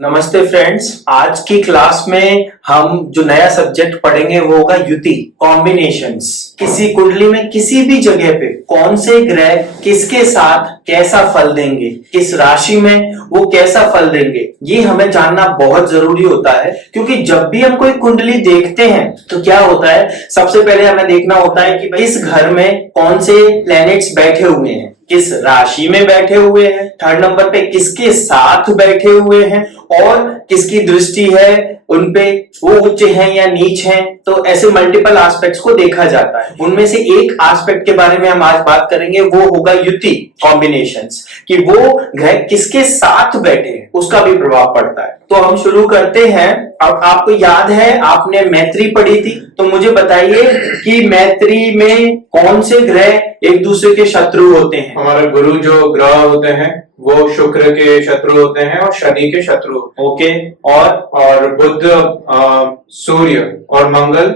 नमस्ते फ्रेंड्स, आज की क्लास में हम जो नया सब्जेक्ट पढ़ेंगे वो होगा युति, कॉम्बिनेशंस। किसी कुंडली में किसी भी जगह पे कौन से ग्रह किसके साथ कैसा फल देंगे, किस राशि में वो कैसा फल देंगे, ये हमें जानना बहुत जरूरी होता है। क्योंकि जब भी हम कोई कुंडली देखते हैं तो क्या होता है, सबसे पहले हमें देखना होता है कि भाई इस घर में कौन से प्लैनेट्स बैठे हुए हैं, किस राशि में बैठे हुए हैं, थर्ड नंबर पे किसके साथ बैठे हुए हैं और किसकी दृष्टि है उनपे, वो उच्च हैं या नीच हैं। तो ऐसे मल्टीपल एस्पेक्ट्स को देखा जाता है। उनमें से एक एस्पेक्ट के बारे में हम आज बात करेंगे, वो होगा युति, कॉम्बिनेशंस, कि वो ग्रह किसके साथ बैठे हैं उसका भी प्रभाव पड़ता है। तो हम शुरू करते हैं। अब आपको याद है आपने मैत्री पढ़ी थी, तो मुझे बताइए कि मैत्री में कौन से ग्रह एक दूसरे के शत्रु होते हैं। हमारे गुरु जो ग्रह होते हैं वो शुक्र के शत्रु होते हैं और शनि के शत्रु। ओके, और बुध, सूर्य और मंगल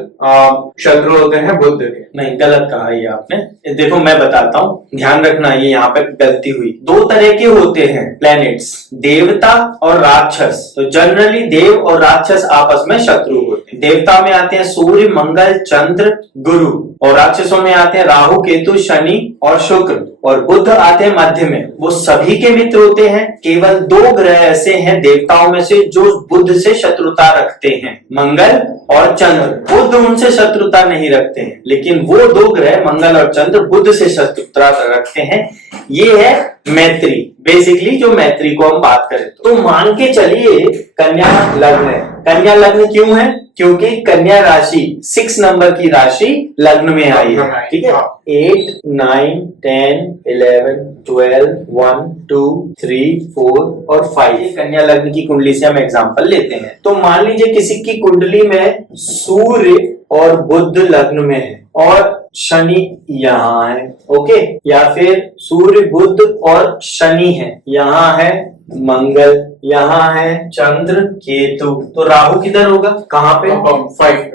शत्रु होते हैं बुध के। नहीं, गलत कहा ये आपने। देखो मैं बताता हूँ, ध्यान रखना, ये यहाँ पे गलती हुई। दो तरह के होते हैं प्लैनेट्स, देवता और राक्षस। तो जनरली देव और राक्षस आपस में शत्रु होते हैं। देवता में आते हैं सूर्य, मंगल, चंद्र, गुरु, और राक्षसों में आते हैं राहु, केतु, शनि और शुक्र, और बुध आते हैं मध्य में। वो सभी के मित्र होते हैं। केवल दो ग्रह ऐसे हैं देवताओं में से जो बुध से शत्रुता रखते हैं, मंगल और चंद्र। बुध उनसे शत्रुता नहीं रखते हैं, लेकिन वो दो ग्रह मंगल और चंद्र बुध से शत्रुता रखते हैं। ये है मैत्री, बेसिकली जो मैत्री को हम बात करें तो मान के चलिए कन्या लग्न है। कन्या लग्न क्यों है? क्योंकि कन्या राशि 6 नंबर की राशि लग्न में आई है। ठीक है, 8, 9, 10, 11, 12, 1, 2, 3, 4 और 5 कन्या लग्न की कुंडली से हम एग्जांपल लेते हैं। तो मान लीजिए किसी की कुंडली में सूर्य और बुध लग्न में है और शनि यहाँ है, ओके, या फिर सूर्य बुध और शनि है, यहाँ है मंगल, यहाँ है चंद्र, केतु। तो राहु किधर होगा, कहाँ पे? 5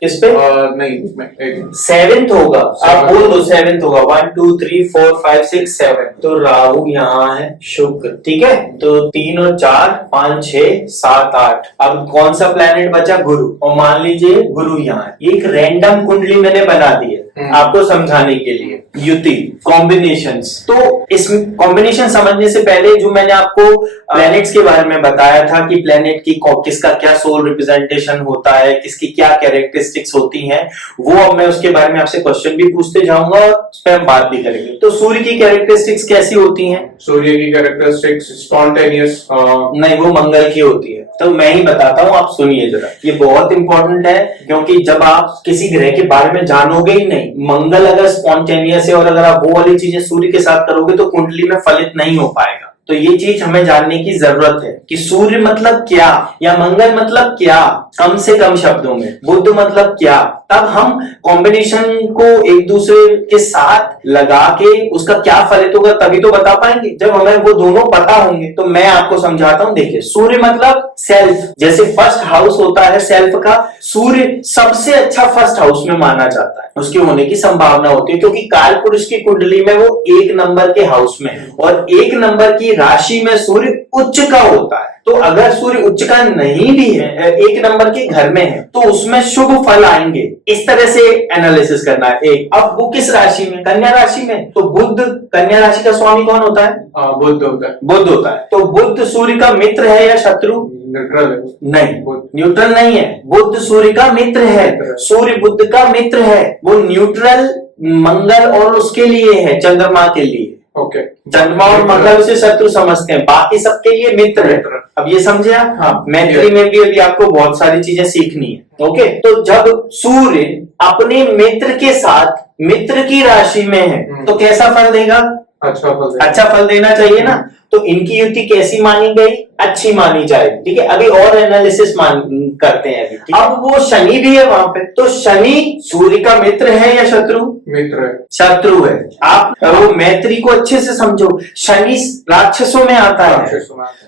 किस पे? नहीं, 7th होगा। आप बोल दो 7th होगा। 1, 2, 3, 4, 5, 6, 7। तो राहु यहाँ है, शुक्र। ठीक है, तो 3 और 4, 5, 6, 7, 8। अब कौन सा प्लैनेट बचा? गुरु। और मान लीजिए गुरु यहाँ है। एक रैंडम कुंडली मैंने बना दी है आपको समझाने के लिए। युति, कॉम्बिनेशंस। तो इस कॉम्बिनेशन समझने से पहले जो मैंने आपको प्लैनेट्स के बारे में बताया था कि प्लैनेट की किसका क्या सोल रिप्रेजेंटेशन होता है, किसकी क्या कैरेक्टरिस्टिक्स होती हैं, वो अब मैं उसके बारे में आपसे क्वेश्चन भी पूछते जाऊंगा और उस पर हम बात भी करेंगे। तो सूर्य की कैरेक्टरिस्टिक्स कैसी होती हैं? सूर्य की कैरेक्टरिस्टिक्स स्पॉन्टेनियस, नहीं, वो मंगल की होती है। तो मैं ही बताता हूँ, आप सुनिए जरा। ये बहुत इंपॉर्टेंट है, क्योंकि जब आप किसी ग्रह के बारे में जानोगे ही नहीं, मंगल अगर स्पॉन्टेनियस है और अगर आप वो वाली चीजें सूर्य के साथ करोगे तो कुंडली में फलित नहीं हो पाएगा। तो ये चीज हमें जानने की जरूरत है कि सूर्य मतलब क्या या मंगल मतलब क्या, कम से कम शब्दों में। बुध मतलब क्या, तब हम कॉम्बिनेशन को एक दूसरे के साथ लगा के उसका क्या फलित होगा तभी तो बता पाएंगे। जब हमें वो दोनों पता होंगे तो मैं आपको समझाता हूं। देखिए, सूर्य मतलब सेल्फ, जैसे फर्स्ट हाउस होता है सेल्फ का, सूर्य सबसे अच्छा फर्स्ट हाउस में माना जाता है, उसके होने की संभावना होती है, क्योंकि काल पुरुष की कुंडली में वो 1 नंबर के हाउस में है और 1 नंबर की राशि में सूर्य उच्च का होता है। तो अगर सूर्य उच्च का नहीं भी है, 1 नंबर के घर में है, तो उसमें शुभ फल आएंगे। इस तरह से एनालिसिस करना है। एक, अब वो किस राशि में? कन्या राशि में। तो बुध, कन्या राशि का स्वामी कौन होता है? बुध होता है। बुध होता है। तो बुध सूर्य का मित्र है या शत्रु? न्यूट्रल है। नहीं, न्यूट्रल नहीं है। बुध सूर्य का मित्र है, सूर्य बुध का मित्र है। वो न्यूट्रल मंगल और उसके लिए है, चंद्रमा के लिए। ओके, चंद्रमा और मंगल से शत्रु समझते हैं, बाकी सबके लिए मित्र है। अब ये समझे आप? हाँ, मैत्री में भी अभी आपको बहुत सारी चीजें सीखनी है। ओके, तो जब सूर्य अपने मित्र के साथ मित्र की राशि में है तो कैसा फल देगा? अच्छा फल देना चाहिए ना। तो इनकी युति कैसी मानी गई? अच्छी मानी जाएगी। ठीक है, अभी और एनालिसिस करते हैं अभी। अब वो शनि भी है वहां पे, तो शनि सूर्य का मित्र है या शत्रु? मित्र है। शत्रु है। आप वो मैत्री को अच्छे से समझो। शनि राक्षसों में आता है,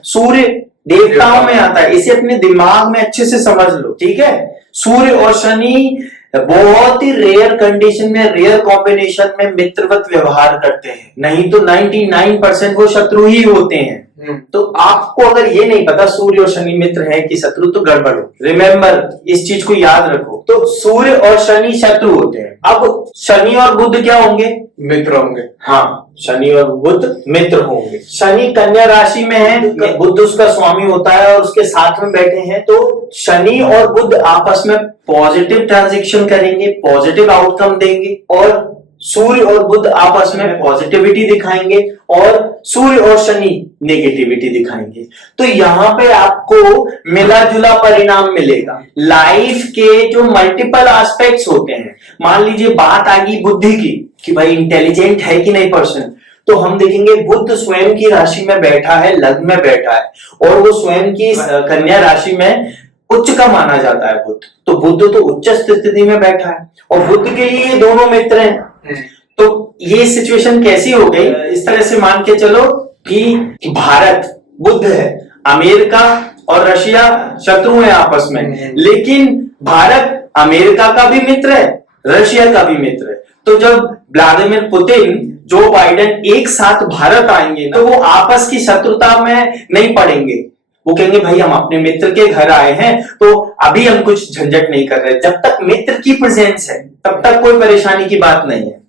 सूर्य देवताओं में आता है। इसे अपने दिमाग में अच्छे से समझ लो। ठीक है, सूर्य और शनि बहुत ही रेयर कंडीशन में, रेयर कॉम्बिनेशन में मित्रवत व्यवहार करते हैं, नहीं तो 99% वो शत्रु ही होते हैं। तो आपको अगर ये नहीं पता सूर्य और शनि मित्र है कि शत्रु, तो गड़बड़ हो। रिमेम्बर, इस चीज को याद रखो। तो सूर्य और शनि शत्रु होते हैं। अब शनि और बुध क्या होंगे? मित्र होंगे। हाँ, शनि और बुध मित्र होंगे। शनि कन्या राशि में है, बुध उसका स्वामी होता है और उसके साथ में बैठे हैं। तो शनि और बुध आपस में पॉजिटिव ट्रांजैक्शन करेंगे, पॉजिटिव आउटकम देंगे, और सूर्य और बुध आपस में पॉजिटिविटी दिखाएंगे और सूर्य और शनि नेगेटिविटी दिखाएंगे। तो यहाँ पे आपको मिला जुला परिणाम मिलेगा। लाइफ के जो मल्टीपल एस्पेक्ट्स होते हैं, मान लीजिए बात आ गई बुद्धि की कि भाई इंटेलिजेंट है कि नहीं पर्सन, तो हम देखेंगे बुध स्वयं की राशि में बैठा है, लग्न में बैठा है, और वो स्वयं की कन्या राशि में उच्च का माना जाता है बुध। तो बुध तो उच्च स्थिति में बैठा है और बुध के लिए दोनों मित्र हैं। तो ये सिचुएशन कैसी हो गई? इस तरह से मान के चलो कि भारत बुध है, अमेरिका और रशिया शत्रु हैं आपस में, लेकिन भारत अमेरिका का भी मित्र है, रशिया का भी मित्र है। तो जब व्लादिमीर पुतिन, जो बाइडेन एक साथ भारत आएंगे ना, तो वो आपस की शत्रुता में नहीं पड़ेंगे। वो कहेंगे भाई हम अपने मित्र के घर आए हैं, तो अभी हम कुछ झंझट नहीं कर रहे। जब तक मित्र की प्रेजेंस है तब तक कोई परेशानी की बात नहीं है।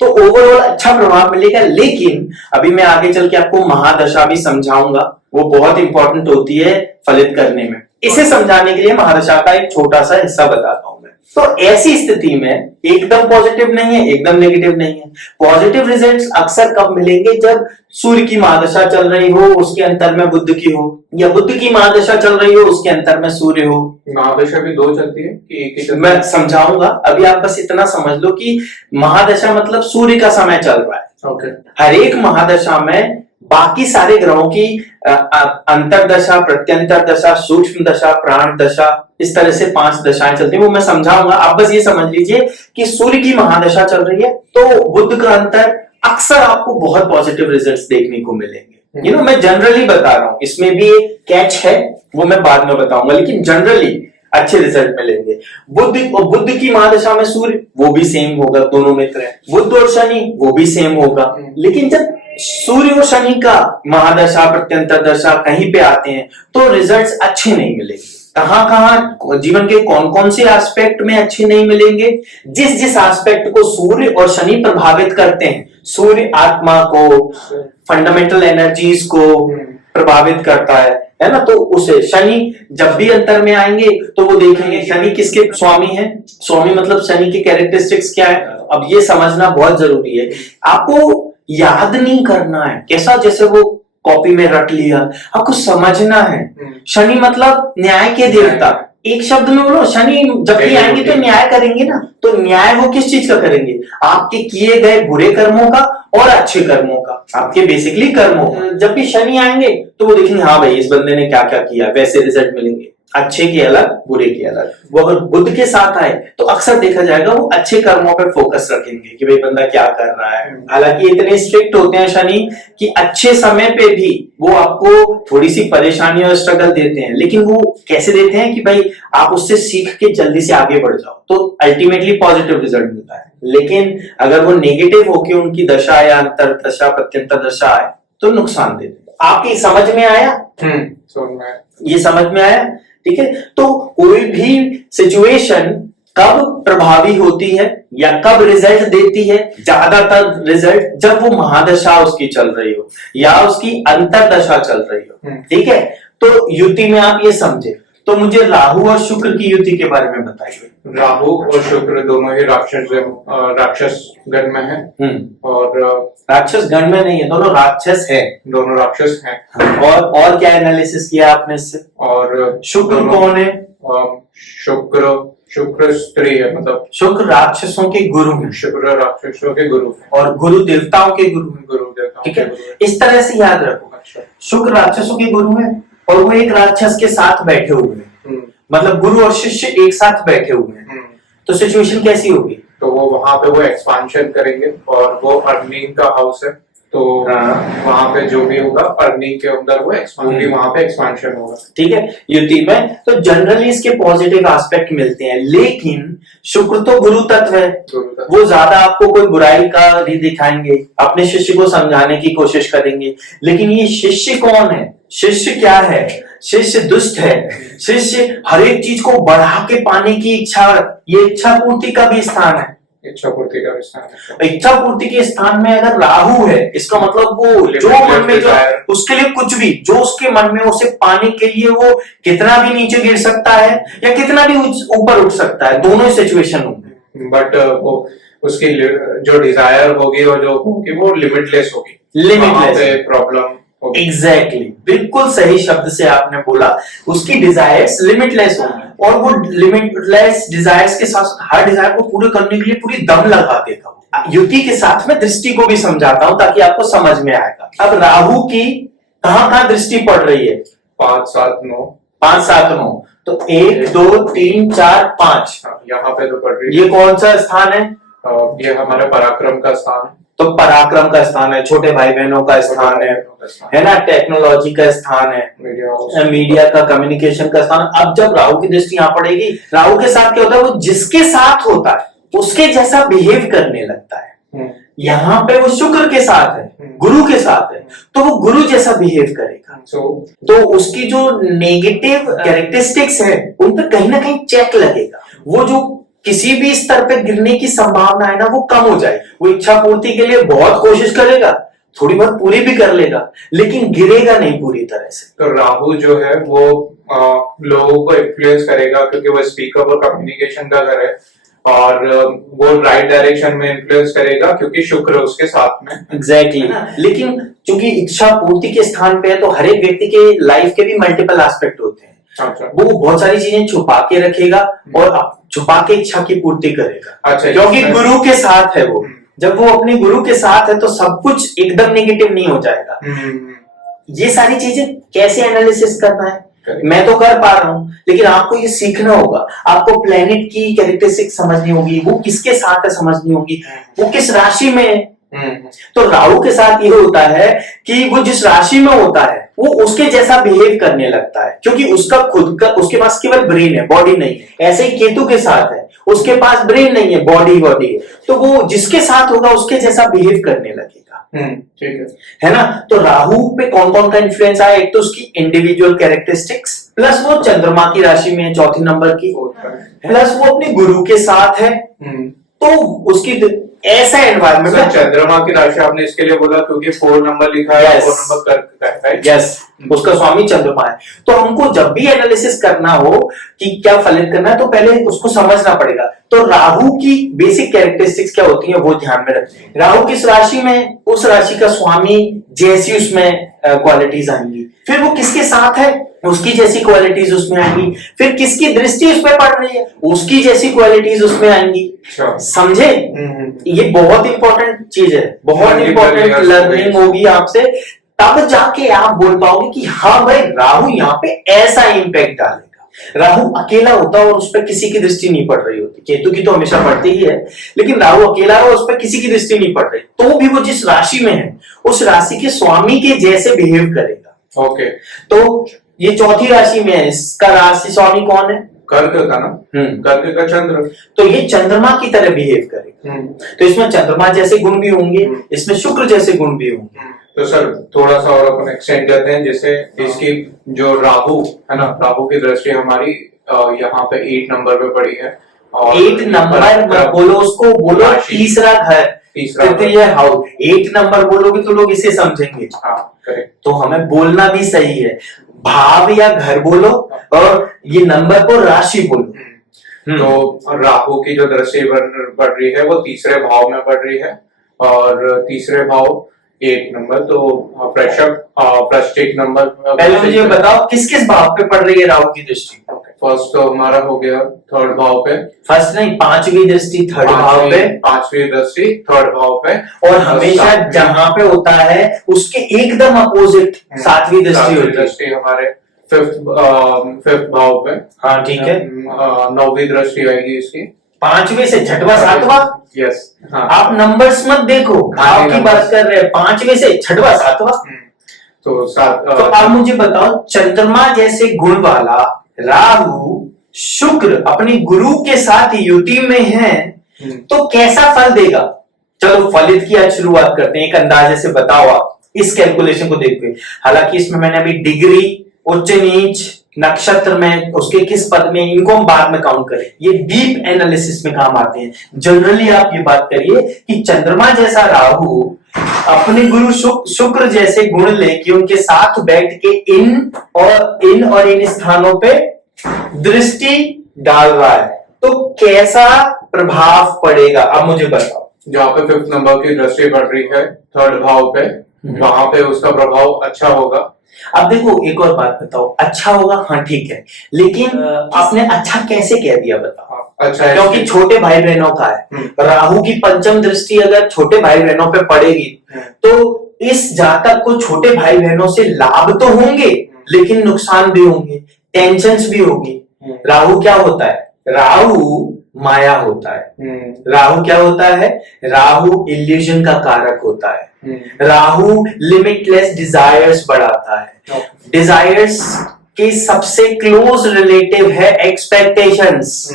तो ओवरऑल अच्छा प्रभाव मिलेगा। लेकिन अभी मैं आगे चल के आपको महादशा भी समझाऊंगा, वो बहुत इंपॉर्टेंट होती है फलित करने में। इसे समझाने के लिए महादशा का एक छोटा सा हिस्सा बताता हूं मैं। तो ऐसी स्थिति में एकदम पॉजिटिव नहीं है, एकदम नेगेटिव नहीं है। पॉजिटिव रिजल्ट्स अक्सर कब मिलेंगे? जब सूर्य की महादशा चल रही हो, उसके अंतर में बुध की हो, या बुध की महादशा चल रही हो, उसके अंतर में सूर्य हो। महादशा भी दो चलती है कि एक ही चलती है? मैं समझाऊंगा। अभी आप बस इतना समझ लो कि महादशा मतलब सूर्य का समय चल रहा है। हर एक महादशा में बाकी सारे ग्रहों की अंतरदशा, प्रत्यंतर दशा, सूक्ष्म दशा, प्राण दशा, इस तरह से 5 दशाएं चलती है। वो मैं समझाऊंगा। आप बस ये समझ लीजिए कि सूर्य की महादशा चल रही है तो बुध का अंतर अक्सर आपको बहुत पॉजिटिव रिजल्ट्स देखने को मिलेंगे। मैं जनरली बता रहा हूं, इसमें भी एक कैच है, वो मैं बाद में बताऊंगा, लेकिन जनरली अच्छे रिजल्ट मिलेंगे। बुध की महादशा में सूर्य, वो भी सेम होगा, दोनों मित्र हैं। बुध और शनि, वो भी सेम होगा। लेकिन जब सूर्य और शनि का महादशा, प्रत्यंतर दशा कहीं पे आते हैं तो रिजल्ट्स अच्छे नहीं मिलेंगे। कहां जीवन के कौन कौन से एस्पेक्ट में अच्छे नहीं मिलेंगे? जिस जिस एस्पेक्ट को सूर्य और शनि प्रभावित करते हैं, सूर्य आत्मा को, फंडामेंटल एनर्जीज को प्रभावित करता है ना, तो उसे शनि जब भी अंतर में आएंगे तो वो देखेंगे शनि किसके स्वामी है। स्वामी मतलब शनि की कैरेक्टरिस्टिक्स क्या है, अब ये समझना बहुत जरूरी है। आपको याद नहीं करना है कैसा जैसे वो कॉपी में रट लिया, आपको समझना है। शनि मतलब न्याय के देवता। एक शब्द में बोलो, शनि जब भी आएंगे तो न्याय करेंगे ना। तो न्याय वो किस चीज का करेंगे? आपके किए गए बुरे कर्मों का और अच्छे कर्मों का, आपके बेसिकली कर्मों का। जब भी शनि आएंगे तो वो देखेंगे हाँ भाई इस बंदे ने क्या क्या किया, वैसे रिजल्ट मिलेंगे, अच्छे के अलग बुरे के अलग। वो अगर बुध के साथ आए तो अक्सर देखा जाएगा वो अच्छे कर्मों पे फोकस रखेंगे कि भाई बंदा क्या कर रहा है। हालांकि इतने स्ट्रिक्ट होते हैं शनि कि अच्छे समय पे भी वो आपको थोड़ी सी परेशानी और स्ट्रगल देते हैं, लेकिन वो कैसे देते हैं कि भाई आप उससे सीख के जल्दी से आगे बढ़ जाओ, तो अल्टीमेटली पॉजिटिव रिजल्ट मिलता है। लेकिन अगर वो नेगेटिव होके उनकी दशा या अंतर दशा, प्रत्यंतर दशा आए तो नुकसान देते हैं। आपकी समझ में आया? ये समझ में आया? ठीक है। तो कोई भी सिचुएशन कब प्रभावी होती है या कब रिजल्ट देती है? ज्यादातर रिजल्ट जब वो महादशा उसकी चल रही हो या उसकी अंतरदशा चल रही हो। ठीक है। तो युति में आप ये समझे। तो मुझे राहु और शुक्र की युति के बारे में बताइए। राहु और शुक्र दोनों ही राक्षस गण में है। और राक्षस गण में नहीं है, दोनों राक्षस है। दोनों राक्षस हैं। और क्या एनालिसिस किया आपने इससे? और शुक्र कौन है? शुक्र स्त्री है, मतलब शुक्र राक्षसों के गुरु है। शुक्र राक्षसों के गुरु है और गुरु देवताओं के गुरु देवताओं। ठीक है, इस तरह से याद रखो। शुक्र राक्षसों के गुरु है और वो एक राक्षस के साथ बैठे हुए हैं, मतलब गुरु और शिष्य एक साथ बैठे हुए हैं। तो सिचुएशन कैसी होगी? तो वो वहां पे वो एक्सपांशन करेंगे और वो अर्निंग का हाउस है तो हाँ। वहां पे जो भी होगा अर्निंग के अंदर वो एक्सपांड वहां पे एक्सपेंशन होगा। ठीक है, युति में तो जनरली इसके पॉजिटिव एस्पेक्ट मिलते हैं, लेकिन शुक्र तो गुरु तत्व है, वो ज्यादा आपको कोई बुराई का नहीं दिखाएंगे, अपने शिष्य को समझाने की कोशिश करेंगे। लेकिन ये शिष्य कौन है? शिष्य क्या है? शिष्य दुष्ट है। शिष्य हर एक चीज को बढ़ा के पाने की इच्छा, ये इच्छा पूर्ति का भी स्थान है। इच्छा पूर्ति का स्थान है। इच्छा पूर्ति के स्थान में अगर राहु है, इसका मतलब वो जो मन में जो उसके लिए कुछ भी जो उसके मन में उसे पाने के लिए वो कितना भी नीचे गिर सकता है या कितना भी ऊपर उठ सकता है, दोनों सिचुएशन होंगे। बट वो उसकी जो डिजायर होगी और जो होगी वो लिमिटलेस होगी, लिमिटलेस प्रॉब्लम। एग्जैक्टली, बिल्कुल सही शब्द से आपने बोला, उसकी डिजायर्स लिमिटलेस होंगी और वो लिमिटलेस डिजायर्स के साथ हर डिजायर को पूरे करने के लिए पूरी दम लगा देगा। युति के साथ में दृष्टि को भी समझाता हूं ताकि आपको समझ में आएगा। अब राहु की कहां दृष्टि पड़ रही है? 5, 7, 9। 5, 7, 9, तो 1, 2, 3, 4, 5 यहाँ पे तो पड़ रही है। ये कौन सा स्थान है? ये हमारे पराक्रम का स्थान है। तो पराक्रम का स्थान है, छोटे भाई बहनों का स्थान है ना, टेक्नोलॉजी का स्थान है, मीडिया का, कम्युनिकेशन का स्थान। अब जब राहु की दृष्टि यहाँ पड़ेगी, राहु के साथ क्या होता है? वो जिसके साथ होता है उसके जैसा बिहेव करने लगता है। यहाँ पे वो शुक्र के साथ है, गुरु के साथ है, तो वो गुरु जैसा बिहेव करेगा। तो उसकी जो नेगेटिव कैरेक्टरिस्टिक्स है उन पर कहीं ना कहीं चेक लगेगा। वो जो किसी भी स्तर पे गिरने की संभावना है ना, वो कम हो जाए। वो इच्छा पूर्ति के लिए बहुत कोशिश करेगा, थोड़ी बहुत पूरी भी कर लेगा, लेकिन गिरेगा नहीं पूरी तरह से। तो राहु जो है वो लोगों को इन्फ्लुएंस करेगा, क्योंकि वो स्पीकर और कम्युनिकेशन का घर है, और वो राइट डायरेक्शन में इन्फ्लुएंस करेगा क्योंकि शुक्र उसके साथ में। एग्जैक्टली लेकिन चूंकि इच्छा पूर्ति के स्थान पे है, तो हर एक व्यक्ति के लाइफ के भी मल्टीपल एस्पेक्ट होते हैं। अच्छा। वो बहुत सारी चीजें छुपा के रखेगा और छुपा के इच्छा की पूर्ति करेगा। अच्छा, क्योंकि गुरु के साथ है वो। जब वो अपने गुरु के साथ है तो सब कुछ एकदम नेगेटिव नहीं हो जाएगा। ये सारी चीजें कैसे एनालिसिस करना है मैं तो कर पा रहा हूं, लेकिन आपको ये सीखना होगा। आपको प्लेनेट की कैरेक्टरिस्टिक समझनी होगी, वो किसके साथ है समझनी होगी, वो किस राशि में है। तो राहु के साथ ये होता है कि वो जिस राशि में होता है वो उसके जैसा बिहेव करने लगता है, क्योंकि उसका खुद का, उसके पास केवल ब्रेन है, बॉडी नहीं है। ऐसे ही केतु के साथ है, उसके पास ब्रेन नहीं है, बॉडी है, तो वो जिसके साथ होगा उसके जैसा बिहेव करने लगेगा। ठीक है ना। तो राहु पे कौन कौन का इन्फ्लुएंस आया? एक तो उसकी इंडिविजुअल कैरेक्टरिस्टिक्स, प्लस वो चंद्रमा की राशि में है, चौथी नंबर की, प्लस वो अपने गुरु के साथ है, तो उसकी ऐसा एनवायरमेंट है। चंद्रमा की राशि आपने इसके लिए बोला क्योंकि 4 नंबर लिखा है, 4 नंबर कर यस, उसका स्वामी चंद्रमा है। तो हमको जब भी एनालिसिस करना हो कि क्या फलित करना है, तो पहले उसको समझना पड़ेगा। तो राहु की बेसिक कैरेक्टरिस्टिक्स क्या होती है वो ध्यान में रखें। राहु किस राशि में, उस राशि का स्वामी जैसी उसमें क्वालिटीज आएंगी। फिर वो किसके साथ है, उसकी जैसी क्वालिटीज उसमें आएंगी। फिर किसकी दृष्टि उस पर पड़ रही है, उसकी जैसी क्वालिटीज उसमें आएंगी। समझे? ये बहुत इंपॉर्टेंट चीज है, बहुत इंपॉर्टेंट लर्निंग होगी आपसे, तब जाके आप बोल पाओगे कि हाँ भाई राहु यहाँ पे ऐसा इंपैक्ट डालेगा। राहु अकेला होता है और उस पर किसी की दृष्टि नहीं पड़ रही होती। केतु की तो हमेशा पड़ती ही है, लेकिन राहु अकेला है और उस पर किसी की दृष्टि नहीं पड़ रही, तो भी वो जिस राशि में है उस राशि के स्वामी के जैसे बिहेव करेगा। ओके। तो ये चौथी राशि में है, इसका राशि स्वामी कौन है? कर्क का ना, कर्क का चंद्र। तो ये चंद्रमा की तरह बिहेव करेगा। तो इसमें चंद्रमा जैसे गुण भी होंगे, इसमें शुक्र जैसे गुण भी होंगे। तो सर थोड़ा सा और अपन एक्सटेंड करते हैं, जैसे इसकी जो राहु है ना, राहु की दृष्टि हमारी यहाँ पे 8 नंबर पे पड़ी है। और 8 नंबर बोलो, उसको बोलो तीसरा घर, तृतीय हाउस। 8 नंबर बोलोगे तो लोग इसे समझेंगे। तो हमें बोलना भी सही है, भाव या घर बोलो और ये नंबर को राशि बोलो। तो राहु की जो दृष्टि बढ़ रही है वो तीसरे भाव में बढ़ रही है, और तीसरे भाव 8 नंबर, तो वृश्चिक नंबर। पहले मुझे बताओ किस किस भाव पे पड़ रही है राहु की दृष्टि? फर्स्ट तो हमारा हो गया 3rd भाव पे। फर्स्ट नहीं, 5वीं दृष्टि 3rd भाव पे। 5वीं दृष्टि 3rd भाव पे, और हमेशा जहां पे होता है उसके एकदम अपोजिट 7वीं दृष्टि होती है। दृष्टि हमारे 5th भाव पे। हाँ ठीक है। 9वीं दृष्टि आएगी इसकी 5वें से छठवां सातवां। यस, हाँ। आप नंबर्स मत देखो, भाव की बात कर रहे हैं, 5वें से छठवां सातवां। तो तो आप मुझे बताओ, चंद्रमा जैसे गुण वाला राहु शुक्र अपनी गुरु के साथ युति में है तो कैसा फल देगा? चलो फलित की आज शुरुआत करते हैं, एक अंदाजे से बताओ आप इस कैलकुलेशन को देखते हुए। हालांकि इसमें मैंने अभी डिग्री, उच्च नीच, नक्षत्र में, उसके किस पद में, इनको हम बाद में काउंट करें, ये डीप एनालिसिस में काम आते हैं। जनरली आप ये बात करिए कि चंद्रमा जैसा राहु अपने गुरु शुक्र जैसे गुण लेके उनके साथ बैठ के इन और इन स्थानों पे दृष्टि डाल रहा है, तो कैसा प्रभाव पड़ेगा? अब मुझे बताओ। जहाँ पे 5th नंबर की दृष्टि पड़ रही है 3rd भाव पे, वहां पे उसका प्रभाव अच्छा होगा। अब देखो एक और बात बताओ, अच्छा होगा, हाँ ठीक है, लेकिन आपने अच्छा कैसे कह दिया बताओ? अच्छा है क्योंकि छोटे भाई बहनों का है, राहु की पंचम दृष्टि अगर छोटे भाई बहनों पे पड़ेगी तो इस जातक को छोटे भाई बहनों से लाभ तो होंगे लेकिन नुकसान भी होंगे, टेंशन्स भी होगी। राहु क्या होता है? राहु माया होता है। राहु क्या होता है? राहु इल्यूजन का कारक होता है। राहु लिमिटलेस डिजायर्स बढ़ाता है। डिजायर्स की सबसे क्लोज रिलेटिव है एक्सपेक्टेशंस,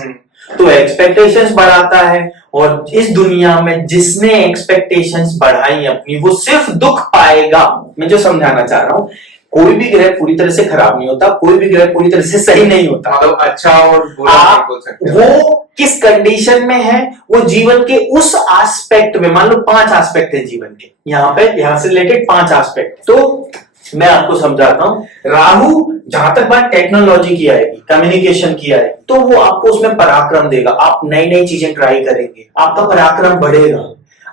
तो एक्सपेक्टेशंस बढ़ाता है, और इस दुनिया में जिसने एक्सपेक्टेशंस बढ़ाई अपनी वो सिर्फ दुख पाएगा। मैं जो समझाना चाह रहा हूं, कोई भी ग्रह पूरी तरह से खराब नहीं होता, कोई भी ग्रह पूरी तरह से सही नहीं होता, मतलब अच्छा और बुरा नहीं बोल सकते। वो किस कंडीशन में है, वो जीवन के उस एस्पेक्ट में, मान लो 5 एस्पेक्ट है जीवन के, यहां से रिलेटेड 5 एस्पेक्ट, तो मैं आपको समझाता हूं। राहु जहां तक बात टेक्नोलॉजी की आएगी, कम्युनिकेशन की आएगी, तो वो आपको उसमें पराक्रम देगा, आप नई नई चीजें ट्राई करेंगे, आपका पराक्रम बढ़ेगा,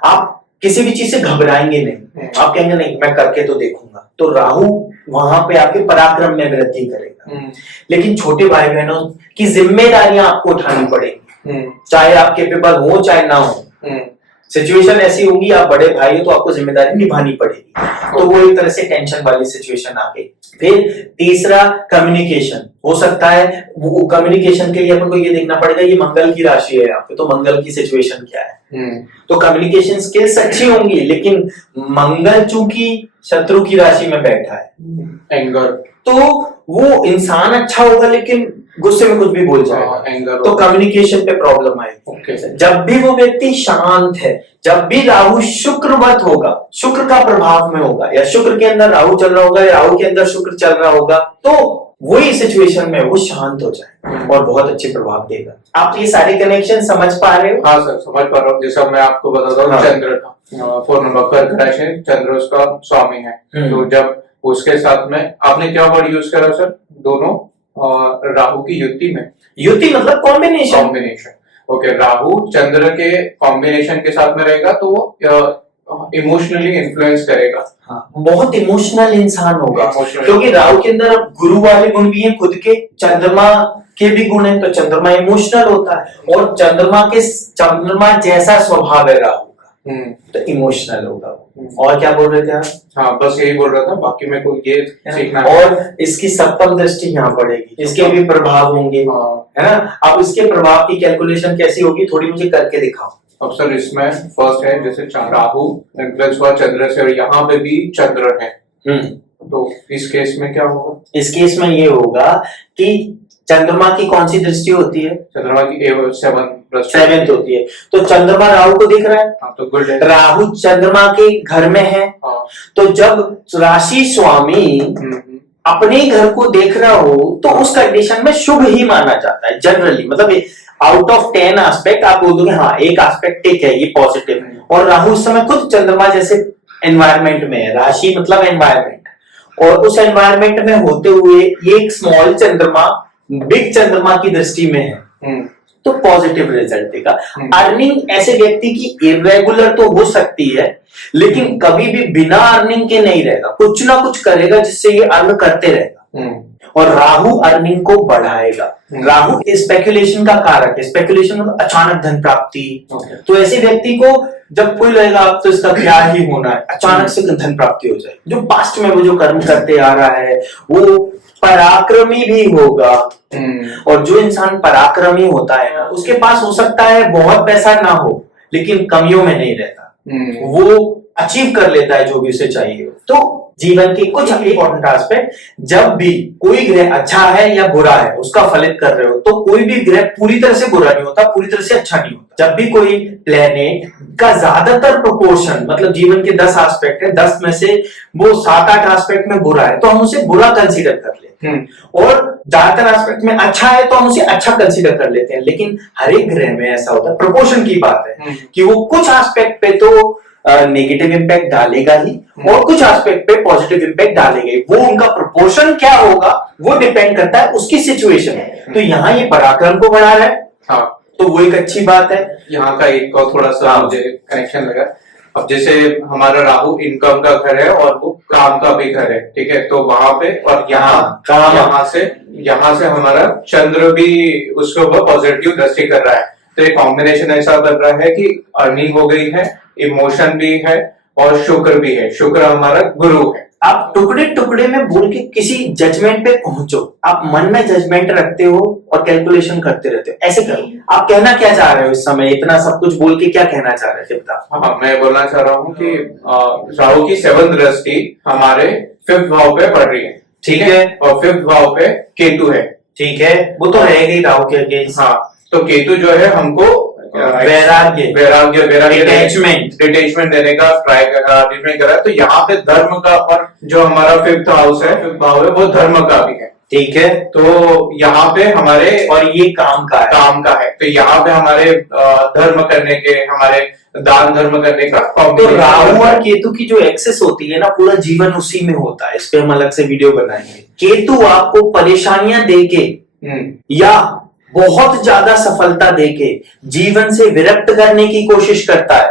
आप किसी भी चीज से घबराएंगे नहीं, आप कहेंगे नहीं मैं करके तो देखूंगा, तो राहु वहां पे आपके पराक्रम में वृद्धि करेगा। लेकिन छोटे भाई बहनों की जिम्मेदारियां आपको उठानी पड़ेगी, चाहे आप केपेबल हो चाहे ना हो, सिचुएशन ऐसी होगी, आप बड़े भाई हो तो आपको जिम्मेदारी निभानी पड़ेगी, तो वो एक तरह से टेंशन वाली सिचुएशन आ गई। फिर तीसरा कम्युनिकेशन हो सकता है, वो कम्युनिकेशन के लिए अपन को ये देखना पड़ेगा ये मंगल की राशि है यहाँ पे, तो मंगल की सिचुएशन क्या है, तो कम्युनिकेशन स्किल्स अच्छी होंगी, लेकिन मंगल चूंकि शत्रु की राशि में बैठा है, एंगर, तो वो इंसान अच्छा होगा लेकिन गुस्से में कुछ भी बोल जाएगा, तो कम्युनिकेशन पे प्रॉब्लम आएगी। जब भी वो व्यक्ति शांत है, जब भी राहु शुक्रवत होगा, शुक्र का प्रभाव में होगा, या शुक्र के अंदर राहु चल रहा होगा या राहु के अंदर शुक्र चल रहा होगा, तो वही सिचुएशन में वो शांत हो जाए और बहुत अच्छे प्रभाव देगा। आप ये सारे कनेक्शन समझ पा रहे हो? हाँ सर, समझ पा रहा हूँ। जैसा मैं आपको बताता हूँ, चंद्र का 4 नंबर कर्क राशि, चंद्र उसका स्वामी है, तो जब उसके साथ में आपने क्या वर्ड यूज करा सर? दोनों राहु की युति में, युति मतलब कॉम्बिनेशन। ओके, राहु चंद्र के कॉम्बिनेशन के साथ में रहेगा तो वो इमोशनली इन्फ्लुएंस करेगा। हाँ, बहुत इमोशनल इंसान होगा, क्योंकि emotional। राहु के अंदर अब गुरु वाले गुण भी हैं खुद के, चंद्रमा के भी गुण हैं, तो चंद्रमा इमोशनल होता है, और चंद्रमा जैसा स्वभाव है राहु का, तो इमोशनल होगा। और क्या बोल रहे थे आप? हाँ, बस यही बोल रहा था, बाकी मेरे को ये सीखना है। और इसकी सप्तम दृष्टि यहाँ पड़ेगी, इसके भी प्रभाव होंगे, है ना? अब इसके प्रभाव की कैलकुलेशन कैसी होगी, थोड़ी मुझे करके दिखाओ। अब सर इसमें फर्स्ट है, जैसे राहु इन्फ्लुएंस हुआ चंद्र से, और यहाँ पे भी चंद्र है, तो इस केस में क्या होगा? इस केस में ये होगा कि चंद्रमा की कौन सी दृष्टि होती है? चंद्रमा की 7th होती है, तो चंद्रमा राहु को देख रहा है। हाँ, तो गुड है। राहु चंद्रमा के घर में है, तो जब राशि स्वामी अपने घर को देख रहा हो तो उस कंडीशन में शुभ ही माना जाता है जनरली, मतलब आउट ऑफ 10 एस्पेक्ट आप बोल दोगे हाँ एक एस्पेक्ट ठीक है, ये पॉजिटिव है, और राहु उस समय खुद चंद्रमा जैसे एनवायरमेंट में है, राशि मतलब एनवायरमेंट, और उस एनवायरमेंट में होते हुए एक स्मॉल चंद्रमा बिग चंद्रमा की दृष्टि में है, तो पॉजिटिव रिजल्ट देगा। अर्निंग ऐसे व्यक्ति की इरेगुलर तो हो सकती है, लेकिन कभी भी बिना अर्निंग के नहीं रहेगा, कुछ ना कुछ करेगा जिससे ये अर्न करते रहेगा, और राहु अर्निंग को बढ़ाएगा। राहु स्पेकुलेशन का कारक है, स्पेकुलेशन मतलब अचानक धन प्राप्ति, तो ऐसे व्यक्ति को जब कोई लगेगा अब तो इसका क्या ही होना है, अचानक से धन प्राप्ति हो जाए। जो पास्ट में वो जो कर्म करते आ रहा है वो पराक्रमी भी होगा। और जो इंसान पराक्रमी होता है ना, उसके पास हो सकता है बहुत पैसा ना हो लेकिन कमियों में नहीं रहता, वो अचीव कर लेता है जो भी उसे चाहिए। तो जीवन के कुछ इंपॉर्टेंट एस्पेक्ट, जब भी कोई ग्रह अच्छा है या बुरा है उसका फलित कर रहे हो, तो कोई भी ग्रह पूरी तरह से बुरा नहीं होता, पूरी तरह से अच्छा नहीं होता। जब भी कोई प्लेनेट का ज्यादातर प्रोपोर्शन, मतलब जीवन के 10 एस्पेक्ट है, 10 में से वो 7-8 एस्पेक्ट में बुरा है तो हम उसे बुरा कंसीडर कर लेते हैं, और ज्यादातर एस्पेक्ट में अच्छा है तो हम उसे अच्छा कंसीडर कर लेते हैं। लेकिन हर एक ग्रह में ऐसा होता है, प्रोपोर्शन की बात है कि वो कुछ एस्पेक्ट पे तो नेगेटिव इंपैक्ट डालेगा ही और कुछ एस्पेक्ट पे पॉजिटिव इंपैक्ट डालेगा ही। वो उनका प्रोपोर्शन क्या होगा वो डिपेंड करता है उसकी सिचुएशन है। तो यहाँ ये पराक्रम को बढ़ा रहा है, हाँ, तो वो एक अच्छी बात है। यहाँ का एक और थोड़ा सा मुझे कनेक्शन लगा। अब जैसे हमारा राहु इनकम का घर है और वो काम का भी घर है, ठीक है, तो वहां पे और यहाँ से हमारा चंद्र भी उसके ऊपर पॉजिटिव दृष्टि कर रहा है। तो एक कॉम्बिनेशन ऐसा बन रहा है कि अर्निंग हो गई है, इमोशन भी है और शुक्र भी है। शुक्र हमारा गुरु है। आप टुकड़े टुकड़े में बोल के किसी जजमेंट पे पहुंचो। आप मन में जजमेंट रखते हो और कैलकुलेशन करते रहते हो, ऐसे करो। आप कहना क्या चाह रहे हो इस समय, इतना सब कुछ बोल के क्या कहना चाह रहे थे बताओ। हाँ, मैं बोलना चाह रहा हूँ कि राहु की 7th दृष्टि हमारे 5th भाव पे पड़ रही है, ठीक है, और 5th भाव पे केतु है, ठीक है, वो तो रहेगी राहु के अगेंस्ट। हाँ, तो केतु जो है हमको वैराग्य डिटेचमेंट देने का ट्राई कर रहा है। तो यहाँ पे धर्म का, और जो हमारा 5th हाउस है, 5th भाव है, वो धर्म का भी है, ठीक है। तो यहाँ पे हमारे, और ये काम का है, तो यहाँ पे हमारे धर्म करने के, हमारे दान धर्म करने का। तो राहु और केतु की जो एक्सेस होती है ना, पूरा जीवन उसी में होता है। इस पे हम अलग से वीडियो बनाएंगे। केतु आपको परेशानियां देके या बहुत ज्यादा सफलता देके जीवन से विरक्त करने की कोशिश करता है,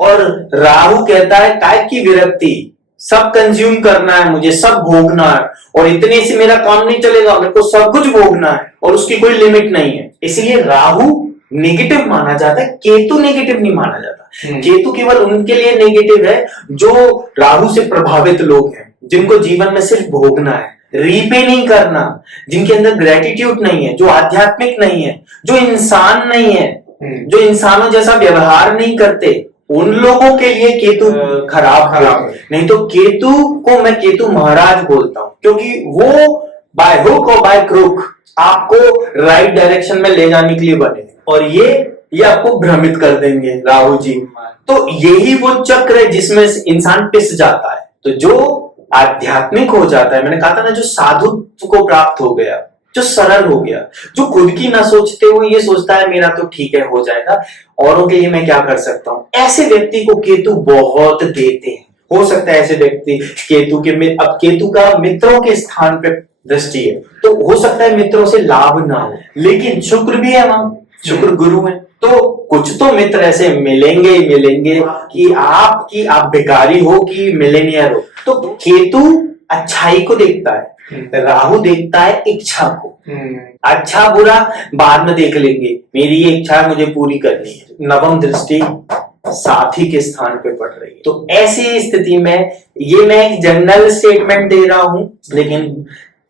और राहु कहता है काय की विरक्ति, सब कंज्यूम करना है मुझे, सब भोगना है, और इतने से मेरा काम नहीं चलेगा, मेरे को सब कुछ भोगना है, और उसकी कोई लिमिट नहीं है। इसलिए राहु नेगेटिव माना जाता है, केतु नेगेटिव नहीं माना जाता। केतु केवल उनके लिए नेगेटिव है जो राहु से प्रभावित लोग हैं, जिनको जीवन में सिर्फ भोगना है, रीपे नहीं करना, जिनके अंदर ग्रेटिट्यूड नहीं है, जो आध्यात्मिक नहीं है, जो इंसान नहीं है, जो इंसानों जैसा व्यवहार नहीं करते, उन लोगों के लिए केतु खराब है। नहीं तो केतु को मैं केतु महाराज बोलता हूं, क्योंकि वो बाय हुक और बाय क्रुक आपको राइट डायरेक्शन में ले जाने के लिए बने, और ये आपको भ्रमित कर देंगे राहु जी। तो यही वो चक्र है जिसमें इंसान पिस जाता है। तो जो आध्यात्मिक हो जाता है, मैंने कहा था ना, जो साधुत्व को प्राप्त हो गया, जो सरल हो गया, जो खुद की ना सोचते हुए ये सोचता है मेरा तो ठीक है, हो जाएगा, औरों के लिए मैं क्या कर सकता हूं, ऐसे व्यक्ति को केतु बहुत देते हैं। हो सकता है ऐसे व्यक्ति केतु के अब केतु का मित्रों के स्थान पे दृष्टि है, तो हो सकता है मित्रों से लाभ ना हो, लेकिन शुक्र भी है वहां, शुक्र गुरु है, तो कुछ तो मित्र ऐसे मिलेंगे कि आप भिखारी हो कि मिलेनियर हो। तो केतु अच्छाई को देखता है, राहु देखता है इच्छा को। अच्छा बुरा बाद में देख लेंगे, मेरी ये इच्छा मुझे पूरी करनी है। 9वीं दृष्टि साथी के स्थान पे पड़ रही है। तो ऐसी स्थिति में ये मैं एक जनरल स्टेटमेंट दे रहा हूं, लेकिन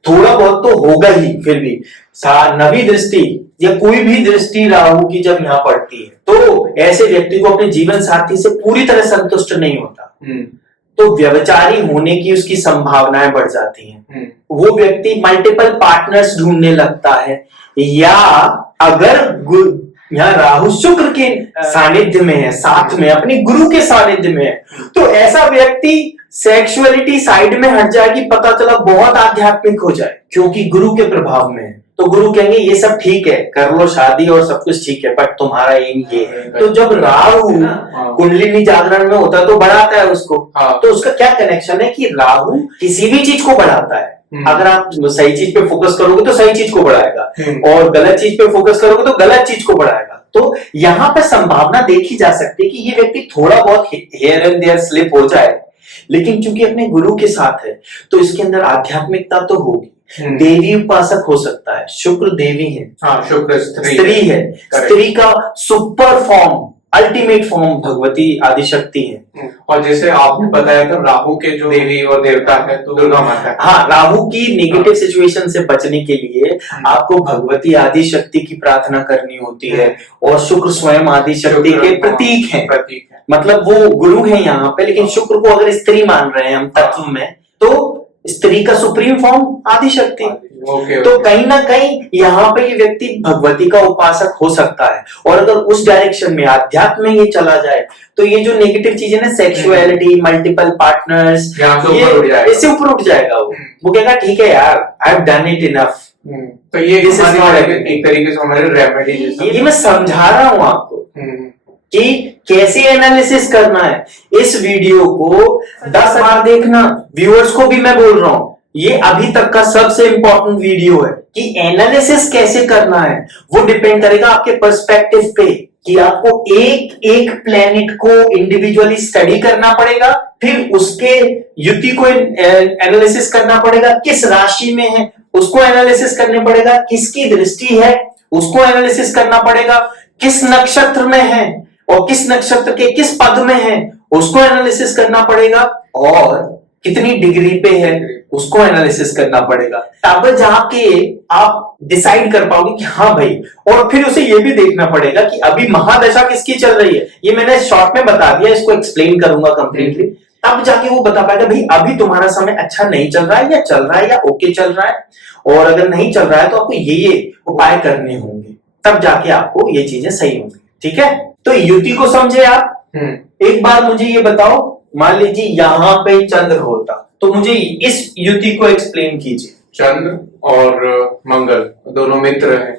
थोड़ा बहुत तो होगा ही। फिर भी 9वीं दृष्टि या कोई भी दृष्टि राहु की जब यहाँ पड़ती है, तो ऐसे व्यक्ति को अपने जीवन साथी से पूरी तरह संतुष्ट नहीं होता, तो व्यभिचारी होने की उसकी संभावनाएं बढ़ जाती हैं। वो व्यक्ति मल्टीपल पार्टनर्स ढूंढने लगता है, या अगर यहाँ राहु शुक्र के सानिध्य में है, साथ में अपने गुरु के सानिध्य में है, तो ऐसा व्यक्ति सेक्सुअलिटी साइड में हट जाएगी, पता चला बहुत आध्यात्मिक हो जाए, क्योंकि गुरु के प्रभाव में है। तो गुरु कहेंगे ये सब ठीक है, कर लो शादी और सब कुछ ठीक है, बट तुम्हारा एम ये है। तो जब राहु कुंडलिनी जागरण में होता है तो बढ़ाता है उसको। तो उसका क्या कनेक्शन है कि राहु किसी भी चीज को बढ़ाता है। अगर आप सही चीज पे फोकस करोगे तो सही चीज को बढ़ाएगा, और गलत चीज पे फोकस करोगे तो गलत चीज को बढ़ाएगा। तो यहाँ पे संभावना देखी जा सकती है कि ये व्यक्ति थोड़ा बहुत हियर एंड देयर स्लिप हो जाए, लेकिन चूंकि अपने गुरु के साथ है तो इसके अंदर आध्यात्मिकता तो होगी। देवी उपासक हो सकता है, शुक्र देवी है, हाँ, शुक्र स्त्री है, स्त्री का super form ultimate form Bhagwati Adishakti है। और जैसे आपने बताया था राहु के जो देवी और देवता है तो दुर्गा माता है। हाँ, राहु की नेगेटिव सिचुएशन से बचने के लिए आपको भगवती आदिशक्ति की प्रार्थना करनी होती है, और शुक्र स्वयं आदिशक्ति के प्रतीक है। मतलब वो गुरु है यहाँ पे, लेकिन शुक्र को अगर स्त्री मान रहे हैं हम तत्व में, तो स्त्री का सुप्रीम फॉर्म आदिशक्ति। तो कहीं ना कहीं यहाँ पे ये व्यक्ति भगवती का उपासक हो सकता है, और अगर उस डायरेक्शन में अध्यात्म में ये चला जाए तो ये जो नेगेटिव चीजें ना, सेक्सुअलिटी, मल्टीपल पार्टनर्स, इससे ऊपर उठ जाएगा। वो कहेगा ठीक है यार, I have done it enough. तो ये एक तरीके से हमारे रेमेडी, ये मैं समझा रहा हूँ आपको कि कैसे एनालिसिस करना है। इस वीडियो को 10 बार देखना, व्यूअर्स को भी मैं बोल रहा हूं, ये अभी तक का सबसे इंपॉर्टेंट वीडियो है कि एनालिसिस कैसे करना है। वो डिपेंड करेगा आपके पर्सपेक्टिव पे कि आपको एक एक प्लेनेट को इंडिविजुअली स्टडी करना पड़ेगा, फिर उसके युति को एनालिसिस करना पड़ेगा, किस राशि में है उसको एनालिसिस करने पड़ेगा, किसकी दृष्टि है उसको एनालिसिस करना पड़ेगा, किस नक्षत्र में है और किस नक्षत्र के किस पद में है उसको एनालिसिस करना पड़ेगा, और कितनी डिग्री पे है उसको एनालिसिस करना पड़ेगा। तब जाके आप डिसाइड कर पाओगे कि हाँ भाई, और फिर उसे ये भी देखना पड़ेगा कि अभी महादशा किसकी चल रही है। ये मैंने शॉर्ट में बता दिया, इसको एक्सप्लेन करूंगा कंप्लीटली, तब जाके वो बता पाएगा भाई अभी तुम्हारा समय अच्छा नहीं चल रहा है या चल रहा है या ओके चल रहा है, और अगर नहीं चल रहा है तो आपको ये उपाय करने होंगे, तब जाके आपको ये चीजें सही होंगी। ठीक है, तो युति को समझे आप। एक बार मुझे ये बताओ, मान लीजिए यहाँ पे चंद्र होता, तो मुझे इस युति को एक्सप्लेन कीजिए। चंद्र और मंगल दोनों मित्र हैं।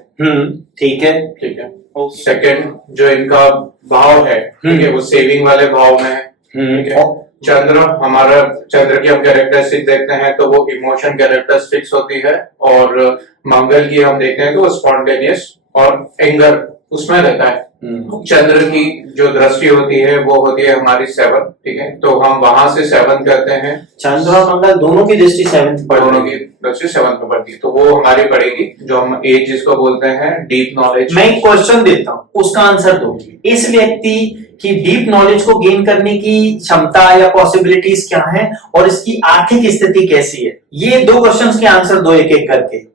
ठीक है, ठीक है। सेकंड जो इनका भाव है, ठीक है, वो सेविंग वाले भाव में है। ठीक है। चंद्र की हम कैरेक्टरिस्टिक देखते हैं तो वो इमोशन कैरेक्टरिस्टिक्स होती है, और मंगल की हम देखते हैं तो वो स्पॉन्टेनियस और एंगर उसमें रहता है। चंद्र की जो दृष्टि होती है वो होती है हमारी 7, ठीक है, तो हम वहां से 7 करते हैं। चंद्र और मंगल दोनों की दृष्टि 7 दोनों की दृष्टि 7 पर पड़ती है, तो वो हमारी पड़ेगी जो हम एज जिसको बोलते हैं डीप नॉलेज। मैं एक क्वेश्चन देता हूँ, उसका आंसर दो। इस व्यक्ति की डीप नॉलेज को गेन करने की क्षमता या पॉसिबिलिटीज क्या है, और इसकी आर्थिक स्थिति कैसी है? ये 2 क्वेश्चंस के आंसर दो एक एक करके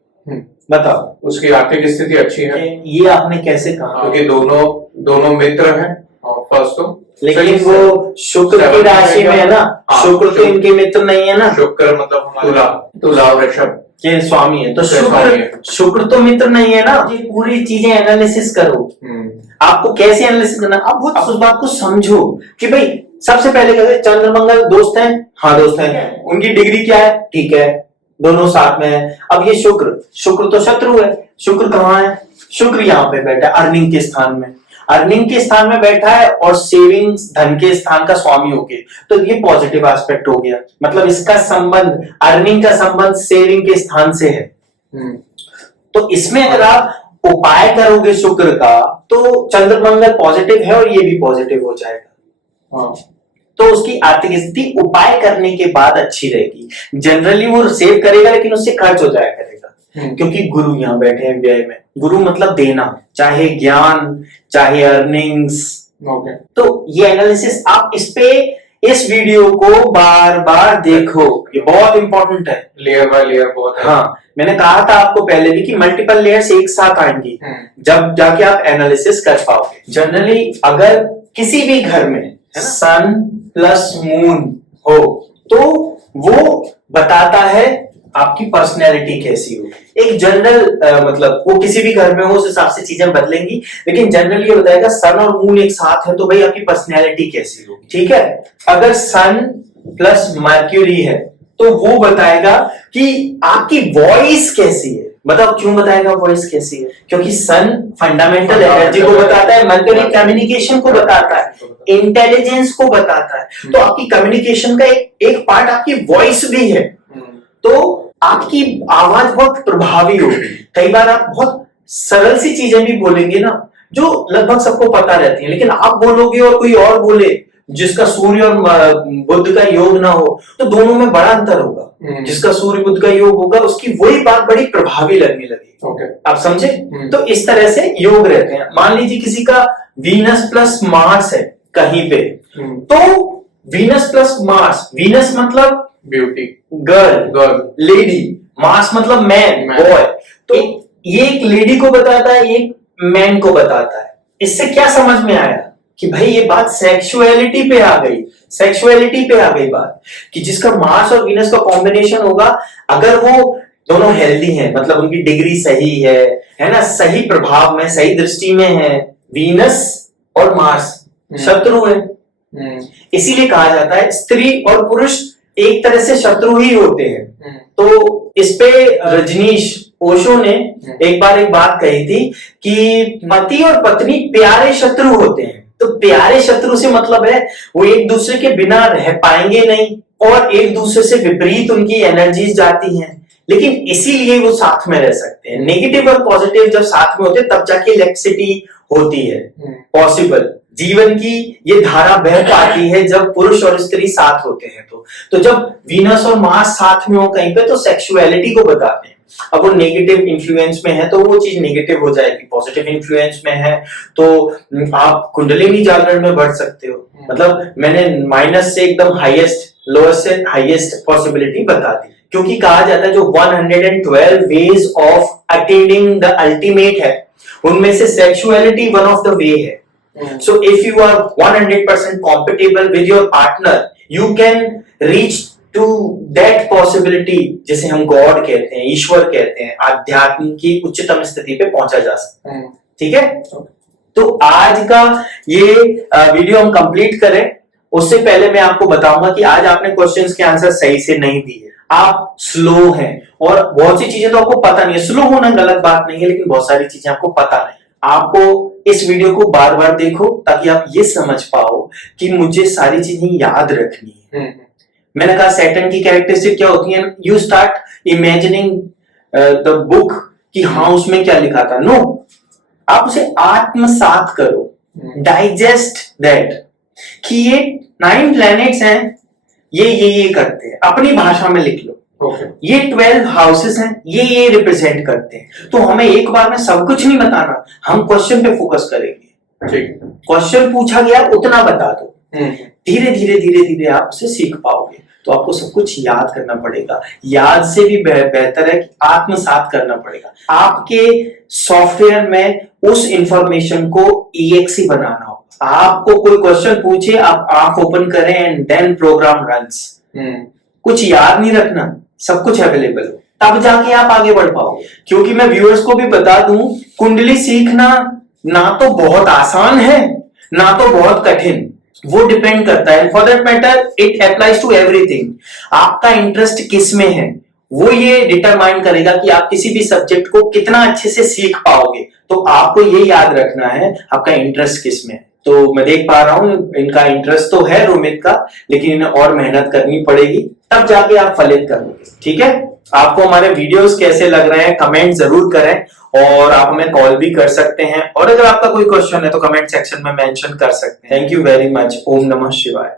बताओ। उसकी आर्थिक स्थिति अच्छी है। ये आपने कैसे कहा? क्योंकि दोनों मित्र हैं, और फर्स्ट तो लेकिन वो शुक्र की राशि में है ना, शुक्र तो इनके मित्र नहीं है ना। शुक्र मतलब तुला वृषभ के स्वामी है, तो शुक्र तो मित्र नहीं है ना। ये पूरी चीजें एनालिसिस करो। आपको कैसे एनालिसिस करना, आप उस बात को समझो कि भाई सबसे पहले कहते चंद्र मंगल दोस्त हैं, हाँ दोस्त हैं, उनकी डिग्री क्या है, ठीक है, दोनों साथ में है। अब ये शुक्र तो शत्रु है। शुक्र कहाँ है? शुक्र यहाँ पे बैठा है अर्निंग के स्थान में, अर्निंग के स्थान में बैठा है, और सेविंग्स धन के स्थान का स्वामी होके, तो ये पॉजिटिव एस्पेक्ट हो गया। मतलब इसका संबंध, अर्निंग का संबंध सेविंग के स्थान से है। तो इसमें अगर आप उपाय करोगे शुक्र का, तो चंद्र मंगल पॉजिटिव है और ये भी पॉजिटिव हो जाएगा। तो उसकी आर्थिक स्थिति उपाय करने के बाद अच्छी रहेगी। जनरली वो सेव करेगा, लेकिन उससे खर्च हो जाया करेगा, क्योंकि गुरु यहाँ बैठे हैं व्यय में। गुरु मतलब देना, चाहे ज्ञान चाहे अर्निंग्स। तो ये एनालिसिस आप इस वीडियो को बार बार देखो, ये बहुत इंपॉर्टेंट है। लेयर बाय लेयर बहुत है। हाँ, मैंने कहा था आपको पहले भी कि मल्टीपल लेयर्स एक साथ आएंगी, जब जाके आप एनालिसिस कर पाओगे। जनरली अगर किसी भी घर में सन प्लस मून हो, तो वो बताता है आपकी पर्सनैलिटी कैसी हो। एक जनरल मतलब वो किसी भी घर में हो उस हिसाब से चीजें बदलेंगी, लेकिन जनरली ये बताएगा सन और मून एक साथ है तो भाई आपकी पर्सनैलिटी कैसी हो। ठीक है, अगर सन प्लस मर्क्यूरी है तो वो बताएगा कि आपकी वॉइस कैसी है। मतलब क्यों बताएगा वॉइस कैसी है? क्योंकि सन फंडामेंटल एनर्जी को बताता है, मर्क्यूरी कम्युनिकेशन को बताता है, इंटेलिजेंस को बताता है। तो आपकी कम्युनिकेशन का एक पार्ट आपकी वॉइस भी है, तो आपकी आवाज बहुत प्रभावी होगी। कई बार आप बहुत सरल सी चीजें भी बोलेंगे ना, जो लगभग सबको पता रहती है, लेकिन आप बोलोगे और कोई और बोले जिसका सूर्य और बुध का योग ना हो, तो दोनों में बड़ा अंतर होगा। जिसका सूर्य बुध का योग होगा उसकी वही बात बड़ी प्रभावी लगने लगी। आप समझे? तो इस तरह से योग रहते हैं। मान लीजिए किसी का वीनस प्लस मार्स है कहीं पे, तो वीनस प्लस मार्स, वीनस मतलब ब्यूटी, गर्ल, लेडी, मार्स मतलब मैन, बॉय। तो ये एक लेडी को बताता है, एक मैन को बताता है। इससे क्या समझ में आया कि भाई ये बात सेक्सुअलिटी पे आ गई, सेक्सुअलिटी पे आ गई बात, कि जिसका मार्स और वीनस का कॉम्बिनेशन होगा, अगर वो दोनों हेल्दी हैं, मतलब उनकी डिग्री सही है ना, सही प्रभाव में, सही दृष्टि में है, वीनस और मार्स शत्रु है। इसीलिए कहा जाता है स्त्री और पुरुष एक तरह से शत्रु ही होते हैं। तो इस पे रजनीश ओशो ने एक बार एक बात कही थी कि पति और पत्नी प्यारे शत्रु होते हैं। तो प्यारे शत्रु से मतलब है वो एक दूसरे के बिना रह पाएंगे नहीं, और एक दूसरे से विपरीत उनकी एनर्जीज जाती हैं, लेकिन इसीलिए वो साथ में रह सकते हैं। नेगेटिव और पॉजिटिव जब साथ में होते हैं तब जाके इलेक्ट्रिसिटी होती है पॉसिबल, जीवन की ये धारा बह पाती है जब पुरुष और स्त्री साथ होते हैं। तो जब वीनस और मार्स साथ में हो कहीं पे, तो सेक्सुअलिटी को बताते हैं। अब वो नेगेटिव इन्फ्लुएंस में है तो वो चीज नेगेटिव हो जाएगी, पॉजिटिव इन्फ्लुएंस में है तो आप कुंडलिनी जागरण में बढ़ सकते हो। मतलब मैंने माइनस से एकदम हाईएस्ट, लोएस्ट से हाईएस्ट पॉसिबिलिटी बता दी, क्योंकि कहा जाता है जो 112 ways of attaining the ultimate है, उनमें से sexuality one of the way है। So if you are 100% compatible with your partner, you can reach to that possibility, जिसे हम गॉड कहते हैं, ईश्वर कहते हैं, आध्यात्म की उच्चतम स्थिति पे पहुंचा जा सकता है। ठीक है? तो आज का ये वीडियो हम कंप्लीट करें, उससे पहले मैं आपको बताऊंगा कि आज आपने क्वेश्चंस के आंसर सही से नहीं दिए, आप स्लो हैं, और बहुत सी चीजें तो आपको पता नहीं है। स्लो होना गलत बात नहीं है, लेकिन बहुत सारी चीजें आपको पता नहीं। आपको इस वीडियो को बार बार देखो ताकि आप ये समझ पाओ कि मुझे सारी चीजें याद रखनी है। मैंने कहा सैटर्न की कैरेक्टरिस्टिक क्या होती है, you start imagining the book कि हाँ उसमें क्या लिखा था। नो, आप उसे आत्मसात करो, डाइजेस्ट दैट, कि ये 9 प्लैनेट्स हैं, ये करते हैं, अपनी भाषा में लिख लो। ये 12 हाउसेस हैं, ये रिप्रेजेंट करते हैं। तो हमें एक बार में सब कुछ नहीं बताना, हम क्वेश्चन पे फोकस करेंगे। क्वेश्चन पूछा गया उतना बता दो, धीरे धीरे आप उसे सीख पाओगे। तो आपको सब कुछ याद करना पड़ेगा, याद से भी बेहतर है कि आत्मसात करना पड़ेगा। आपके सॉफ्टवेयर में उस इंफॉर्मेशन को EXE बनाना होगा। आपको कोई क्वेश्चन पूछे, आप आंख ओपन करें एंड देन प्रोग्राम रन्स। कुछ याद नहीं रखना, सब कुछ अवेलेबल हो, तब जाके आप आगे बढ़ पाओगे। क्योंकि मैं व्यूअर्स को भी बता दूं, कुंडली सीखना ना तो बहुत आसान है ना तो बहुत कठिन, वो डिपेंड करता है। For that matter it applies to everything. आपका इंटरेस्ट किस में है वो ये डिटरमाइन करेगा कि आप किसी भी सब्जेक्ट को कितना अच्छे से सीख पाओगे। तो आपको ये याद रखना है आपका इंटरेस्ट किस में है। तो मैं देख पा रहा हूं इनका इंटरेस्ट तो है रोमित का, लेकिन इन्हें और मेहनत करनी पड़ेगी, तब जाके आप फलित करोगे। ठीक है? आपको हमारे वीडियोस कैसे लग रहे हैं कमेंट जरूर करें, और आप हमें कॉल भी कर सकते हैं, और अगर आपका कोई क्वेश्चन है तो कमेंट सेक्शन में मेंशन कर सकते हैं। Thank you very much. ओम नमः शिवाय।